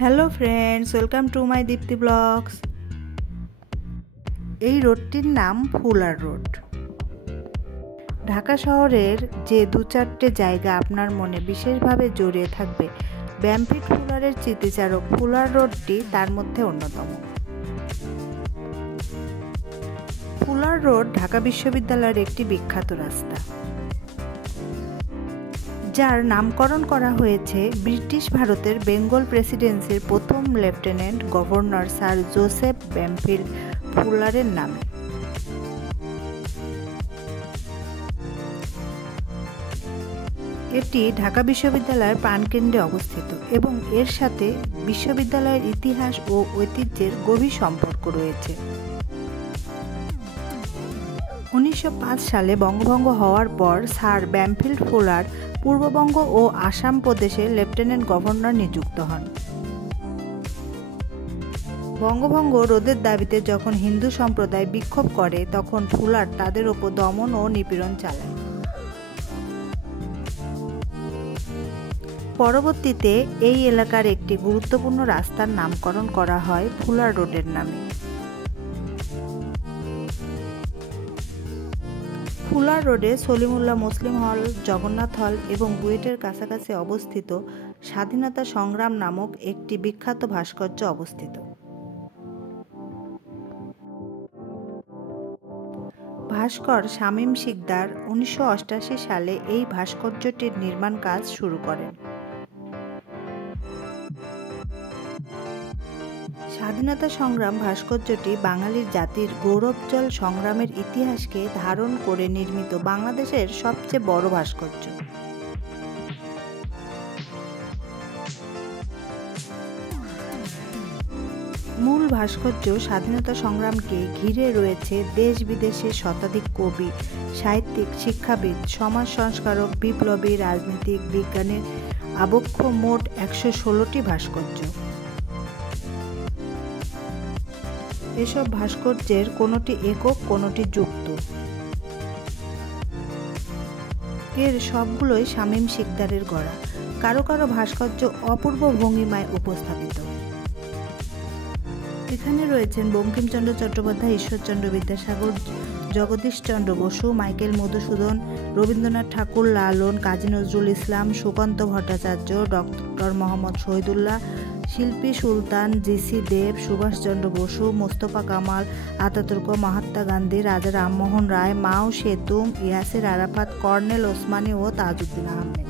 Hello friends, welcome to my Dipti blogs. এই রোডটির নাম ফুলার রোড। ঢাকা শহরের যে দু চারটে জায়গা আপনার মনে বিশেষভাবে জড়িয়ে থাকবে, ব্যামফিট ফুলারের স্মৃতিচারক ফুলার রোডটি তার মধ্যে অন্যতম। ফুলার রোড ঢাকা বিশ্ববিদ্যালয়ের একটি বিখ্যাত রাস্তা, যার নামকরণ করা হয়েছে ব্রিটিশ ভারতের বেঙ্গল প্রেসিডেন্সির প্রথম lieutenant governor sir Joseph Bampfylde ফুলারের নামে। এটি ঢাকা বিশ্ববিদ্যালয়ের প্রাণকেন্দ্রে অবস্থিত এবং এর সাথে বিশ্ববিদ্যালয়ের ইতিহাস ও ঐতিহ্যের গভীর সম্পর্ক রয়েছে। 1905 সালে বঙ্গভঙ্গ হওয়ার পর স্যার ব্যামফিল্ড ফুলার পূর্ববঙ্গ ও আসাম প্রদেশের লেফটেন্যান্ট গভর্নর নিযুক্ত হন। বঙ্গভঙ্গ রোধের দাবিতে যখন হিন্দু সম্প্রদায় বিক্ষোভ করে, তখন ফুলার তাদের ওপর দমন ও নিপীড়ন চালায়। পরবর্তীতে এই এলাকার একটি গুরুত্বপূর্ণ রাস্তার নামকরণ করা হয় ফুলার রোডের নামে। ফুলার রোডে সলিমুল্লাহ মুসলিম হল, জগন্নাথ হল এবং বুয়েটের কাছাকাছি অবস্থিত স্বাধীনতা সংগ্রাম নামক একটি বিখ্যাত ভাস্কর্য অবস্থিত। ভাস্কর শামীম শিকদার 1988 সালে এই ভাস্কর্যটির নির্মাণ কাজ শুরু করেন। স্বাধীনতা সংগ্রাম ভাস্কর্যটি বাঙালির জাতির গৌরবজ্জ্বল সংগ্রামের ইতিহাসকে ধারণ করে নির্মিত বাংলাদেশের সবচেয়ে বড় ভাস্কর্য। মূল ভাস্কর্য স্বাধীনতা সংগ্রামকে ঘিরে রয়েছে দেশ বিদেশের শতাধিক কবি, সাহিত্যিক, শিক্ষাবিদ, সমাজ সংস্কারক, বিপ্লবী, রাজনীতিক, বিজ্ঞানীর আবক্ষ মোট 116টি ভাস্কর্য। এসব ভাস্কর্যের কোনোটি একক, কোনোটি যুক্ত। এর সবগুলোই শামীম শিকদারের গড়া। কারো কারো ভাস্কর্য অপূর্ব ভঙ্গিমায় উপস্থাপিত। এখানে রয়েছেন বঙ্কিমচন্দ্র চট্টোপাধ্যায়, ঈশ্বরচন্দ্র বিদ্যাসাগর, জগদীশচন্দ্র বসু, মাইকেল মধুসূদন, রবীন্দ্রনাথ ঠাকুর, লালন, কাজী নজরুল ইসলাম, সুকান্ত ভট্টাচার্য, ডক্টর মোহাম্মদ শহীদুল্লাহ, শিল্পী সুলতান, জি.সি. দেব, সুভাষচন্দ্র বসু, মোস্তফা কামাল, আতাতুর্ক, মহাত্মা গান্ধী, রাজা রামমোহন রায়, মাও সেতুং, ইয়াসির আরাফাত, কর্নেল ওসমানী ও তাজউদ্দিন আহমেদ।